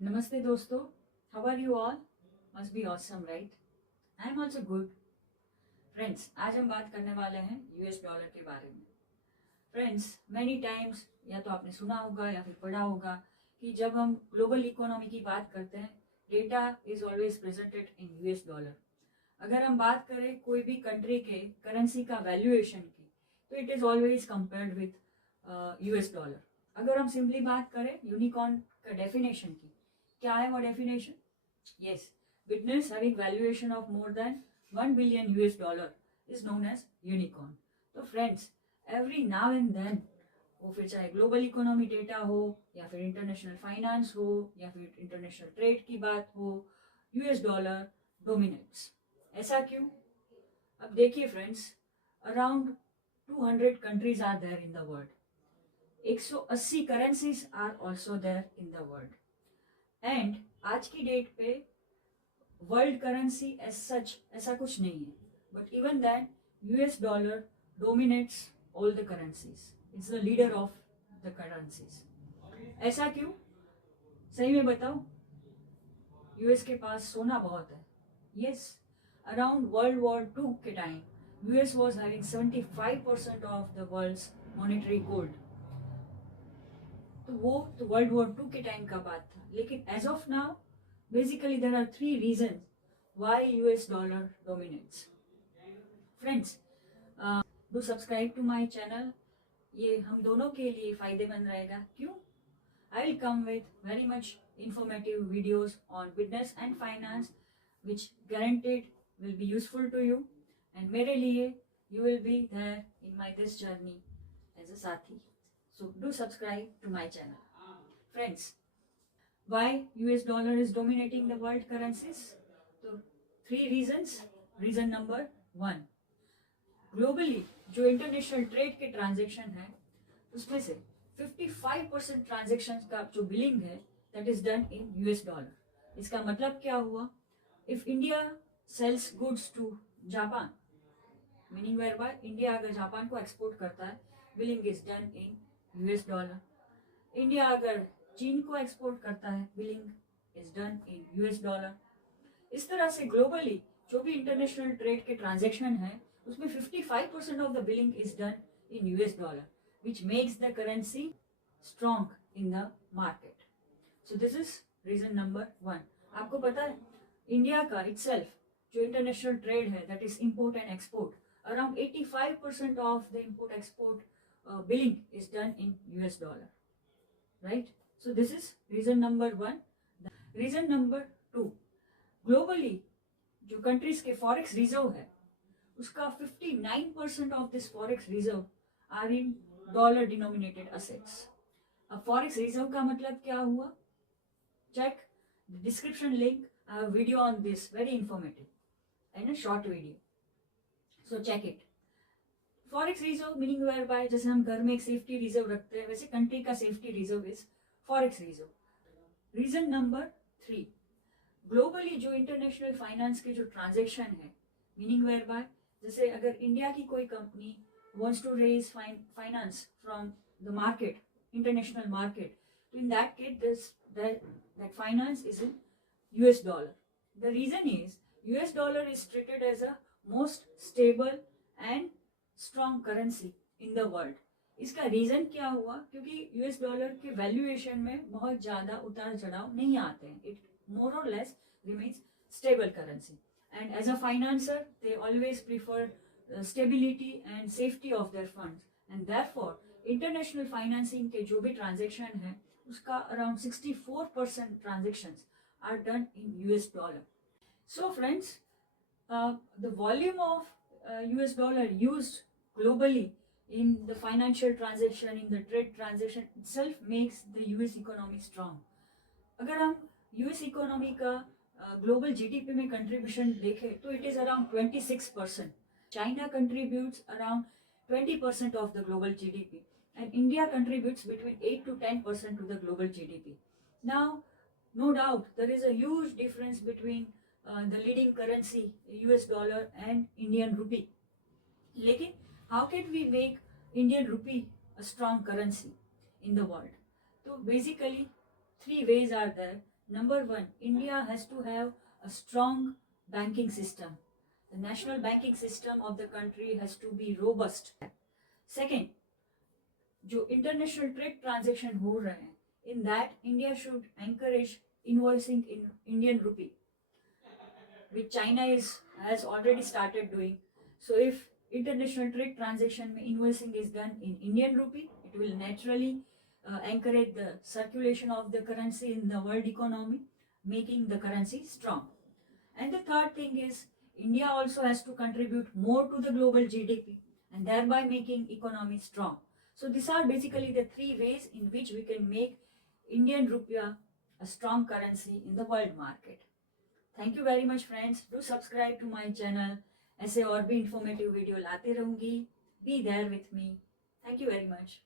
नमस्ते दोस्तों, how are you all? Must be awesome right? I am also good. Friends, आज हम बात करने वाले हैं यूएस डॉलर के बारे में। फ्रेंड्स, मैनी टाइम्स या तो आपने सुना होगा या फिर पढ़ा होगा कि जब हम ग्लोबल इकोनॉमी की बात करते हैं, data is always presented in US dollar. अगर हम बात करें कोई भी कंट्री के करेंसी का वैल्यूएशन की, तो it is always compared with US dollar. अगर हम सिंपली बात करें यूनिकॉर्न का डेफिनेशन की, क्या है वो definition? Yes, business having valuation of more than 1 billion US dollar is known as unicorn. तो friends, every now and then, वो फिर चाहे ग्लोबल इकोनॉमी डेटा हो या फिर इंटरनेशनल फाइनेंस हो या फिर इंटरनेशनल ट्रेड की बात हो, यूएस डॉलर डोमिनेट्स। ऐसा क्यों? अब देखिए friends, around 200 countries are there in the world. 180 currencies are also there in the world. And आज की डेट पे वर्ल्ड करेंसी एज सच ऐसा कुछ नहीं है, but even that US dollar dominates all the currencies. It's the leader of the currencies. ऐसा क्यों? सही में बताओ, यूएस के पास सोना बहुत है। Yes, around world war two के time US was having 75% of the world's monetary gold. तो वो तो वर्ल्ड वॉर टू के टाइम का बात था, लेकिन as of now basically there are 3 reason why US dollar dominates. Friends, do subscribe to my channel. ये हम दोनों के लिए फायदेमंद रहेगा। क्यों? I will come with very much informative videos on business and finance which guaranteed will be useful to you, and मेरे लिए you will be there in my this journey as a साथी. So do subscribe to my channel. Friends, why US dollar is dominating the world currencies? So 3 reasons. Reason number 1, globally जो international trade के transaction है उसमें से 55% transaction का जो billing है that is done in US dollar. इसका मतलब क्या हुआ? If India sells goods to Japan, meaning whereby India अगर जापान को एक्सपोर्ट करता है, billing is done in US dollar. India अगर चीन को एक्सपोर्ट करता है, billing is done in US dollar. इस तरह से ग्लोबली जो भी इंटरनेशनल ट्रेड के ट्रांजेक्शन है उसमें 55% of the billing is done in US dollar, which makes the currency strong in the market. So this is reason number 1. आपको पता है इंडिया का itself जो इंटरनेशनल ट्रेड है that is import and export, around 85% of the import export billing is done in US dollar, right? So this is reason number 1. Reason number 2, globally जो countries के forex reserve है उसका 59% of this forex reserve are in dollar denominated assets. अब forex reserve का मतलब क्या हुआ? Check the description link, I have video on this, very informative and a short video, so check it. Forex reserve meaning whereby, जैसे हम घर में एक सेफ्टी रिजर्व रखते हैं वैसे कंट्री का safety reserve is forex reserve. Reason number 3, globally जो इंटरनेशनल फाइनेंस के जो ट्रांजेक्शन है, मीनिंग वेयर बाय जैसे अगर इंडिया की कोई company wants to raise finance from the market, international market, so in that case that finance is in US dollar. The reason is US dollar is treated as a most stable and strong currency in the world. इसका रीजन क्या हुआ? क्योंकि US dollar के वैल्यूएशन में बहुत ज्यादा उतार चढ़ाव नहीं आते हैं, it more or less remains stable currency, and as a financer they always prefer stability and safety of their funds, and therefore international financing के जो भी transaction है उसका around 64% transactions are done in US dollar. So friends, the volume of US dollar used globally in the financial transaction, in the trade transaction itself makes the US economy strong. अगर हम US economy का global GDP में contribution देखें तो it is around 26%. China contributes around 20% of the global GDP, and India contributes between 8 to 10% to the global GDP. Now, no doubt, there is a huge difference between the leading currency, US dollar, and Indian rupee. लेकिन how can we make Indian rupee a strong currency in the world? So basically, 3 ways are there number one, India has to have a strong banking system. The national banking system of the country has to be robust. Second, जो international trade transaction हो रहे हैं, in that India should encourage invoicing in Indian rupee, which China has already started doing. So if international trade transaction में invoicing is done in Indian rupee, it will naturally encourage the circulation of the currency in the world economy, making the currency strong. And the third thing is India also has to contribute more to the global GDP and thereby making economy strong. So these are basically the three ways in which we can make Indian rupee a strong currency in the world market. Thank you very much friends. Do subscribe to my channel. ऐसे और भी informative video लाते रहूंगी. Be there with me. Thank you very much.